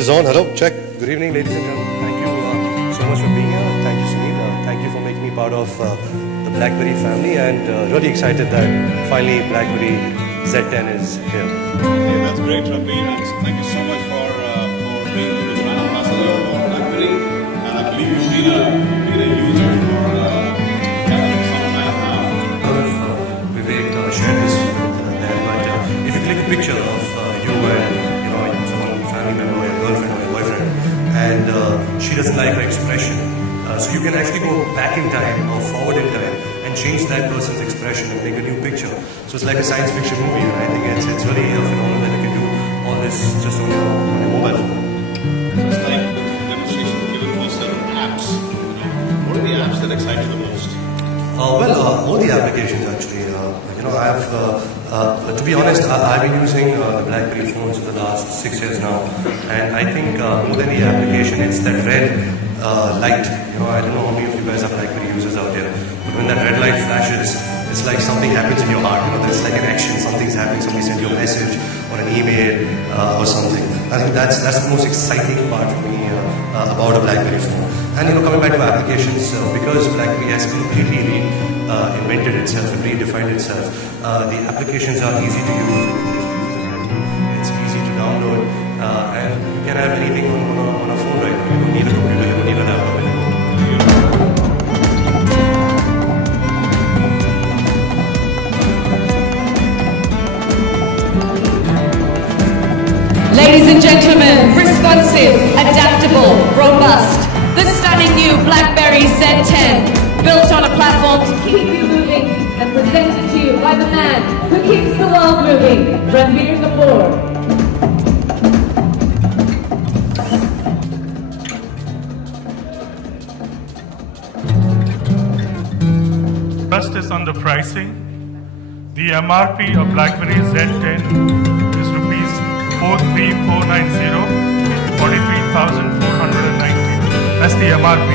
Is on? Hello, check. Good evening, ladies and gentlemen. Thank you so much for being here. Thank you, Sunil. Thank you for making me part of the BlackBerry family, and really excited that finally BlackBerry Z10 is here. Hey, that's great, Ranbir, and thank you so much for being the brand ambassador for BlackBerry. And I believe you've been a user for some time now. I don't know if Vivek shared this with them, but if you click a picture of you and someone, family member, your girlfriend or your boyfriend, and she doesn't like her expression, so you can actually go back in time or forward in time and change that person's expression and make a new picture. So it's like a science fiction movie, and I think it's really phenomenal that you can do all this just on your mobile phone. It's like demonstration given for certain apps. What are the apps that excite you the most? All the applications actually. To be honest, I've been using the BlackBerry phones for the last 6 years now, and I think more than the application, it's that red light. I don't know how many of you guys are BlackBerry users out there, but when that red light flashes, it's like something happens in your heart. There's like an action, something's happening. Somebody sent you a message or an email or something. I think that's the most exciting part for me about a BlackBerry phone. And coming back to applications, because BlackBerry has completely invented itself and redefined itself, the applications are easy to use. It's easy to download, and you can have anything on a phone right now. You don't need a computer, you don't need a laptop anymore. Ladies and gentlemen, responsive, adaptable, robust, the stunning new BlackBerry Z10, built on a platform to keep you moving and presented to you by the man who keeps the world moving, Ranbir Kapoor. First is on the pricing. The MRP of BlackBerry Z10 is rupees 43490, 43,490. That's the MRP.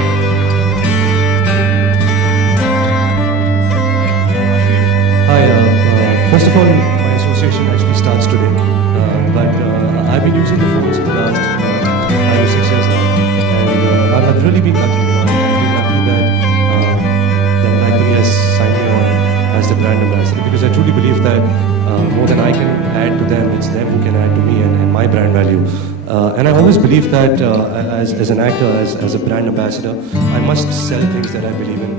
Hi, first of all, my association actually starts today, but I've been using the phones for the last 5 or 6 years now, and I've really been lucky. I've been lucky that BlackBerry has signed me on as the brand ambassador, because I truly believe that more than I can add to them, it's them who can add to me and my brand value. And I always believe that as an actor, as a brand ambassador, I must sell things that I believe in.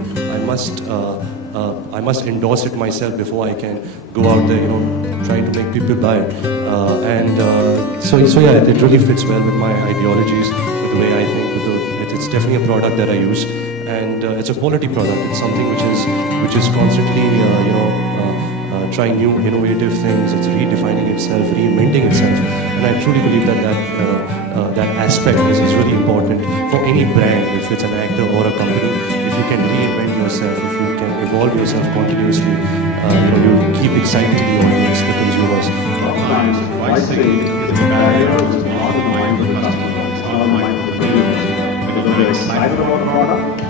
I must endorse it myself before I can go out there, trying to make people buy it. So yeah, it really fits well with my ideologies, with the way I think. It's definitely a product that I use, and it's a quality product. It's something which is constantly, trying new innovative things. It's redefining itself, reinventing itself, and I truly believe that aspect is really important for any brand. If it's an actor or a company, if you can reinvent yourself, if you can evolve yourself continuously, you keep exciting the audience, the consumers. Sometimes pricing is a barrier which is not in mind for the customer, it's not in mind for the consumers. Because they're excited about the product,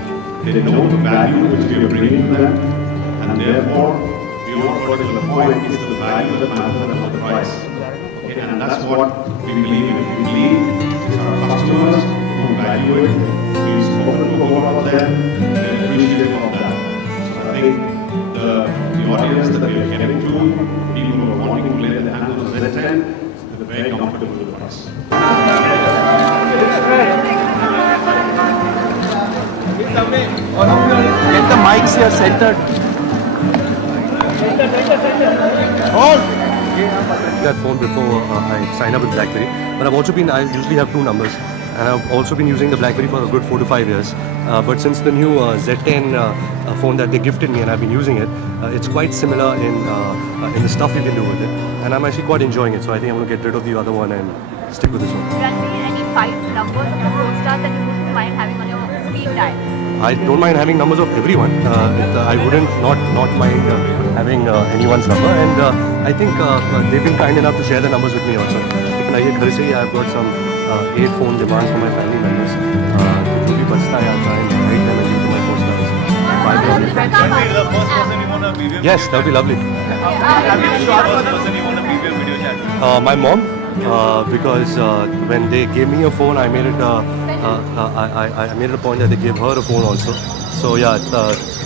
they know the value which we are bringing to them, and therefore, beyond what is the point, is the value that matters and not the price. Okay? And that's what we believe in. We believe it's our customers who value it. We've spoken to about them, they appreciate all that. So I think the audience that we are getting to, people who are wanting to lay their hands on the Z10, they're very comfortable with the price. Get the mics here centered. Hold! That phone before I signed up with BlackBerry, but I usually have 2 numbers, and I've also been using the BlackBerry for a good 4 to 5 years. But since the new Z10 phone that they gifted me and I've been using it, it's quite similar in the stuff you can do with it, and I'm actually quite enjoying it. So I think I'm going to get rid of the other one and stick with this one. Ranbir, any 5 numbers of the co-stars that you wouldn't mind having on your speed dial? I don't mind having numbers of everyone. I wouldn't not mind having anyone's number, and I think they've been kind enough to share the numbers with me also. I've got some 8 phone demands from my family members. Yes, that would be lovely. My mom? because when they gave me a phone, I made it. I made it a point that they gave her a phone also. So yeah,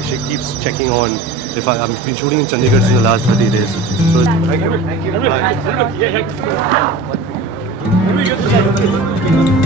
she keeps checking on. If I've been shooting in Chandigarh in the last 30 days. So thank you. Bye.